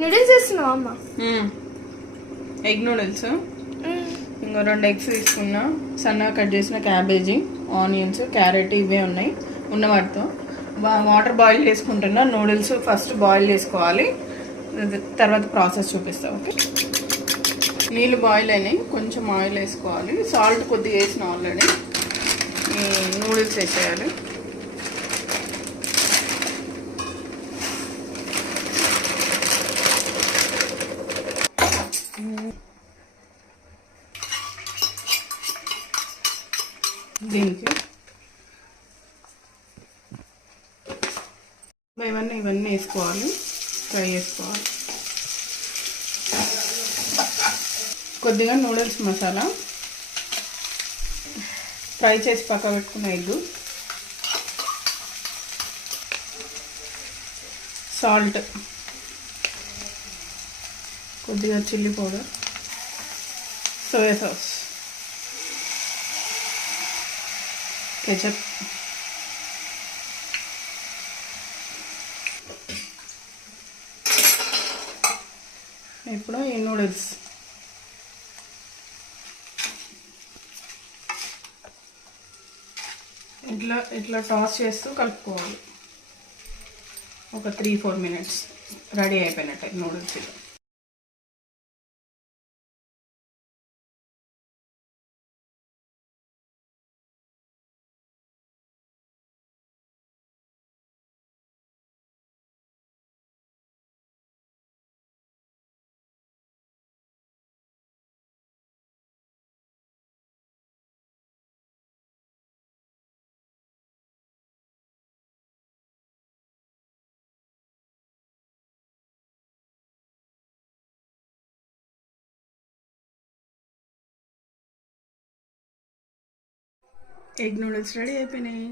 నూడిల్స్ చేస్తున్నావా అమ్మ? Egg noodles. ఇంకో 2 ఎగ్స్ తీసుకున్నా, సన్నగా కట్ చేసిన క్యాబేజీ, ఆనియన్స్, క్యారెట్ ఇవే ఉన్నాయి. ఉన్న వాటితో వాటర్ బాయిల్ చేసుకుంటున్నా. నూడిల్స్ ఫస్ట్ బాయిల్ చేసుకోవాలి, తర్వాత ప్రాసెస్ చూపిస్తా. ఓకే, నీళ్ళు బాయిల్ అయినాయి, కొంచెం ఆయిల్ వేసుకోవాలి, సాల్ట్ కొద్దిగా వేసిన ఆల్రెడీ. ఈ నూడిల్స్ వేసేయాలి. దీనికి ఇవన్నీ వేసుకోవాలి, ఫ్రై చేసుకోవాలి. కొద్దిగా నూడిల్స్ మసాలా, ఫ్రై చేసి పక్క పెట్టుకున్న ఎగ్, సాల్ట్, కొద్దిగా chilli powder, soya sauce, ketchup, ఇప్పుడు ఈ నూడిల్స్ ఇట్లా టాస్ చేస్తూ కలుపుకోవాలి. ఒక 3-4 మినిట్స్ రెడీ అయిపోయినట్టే నూడిల్స్. ఎగ్ నూడిల్స్ రెడీ అయిపోయినాయి.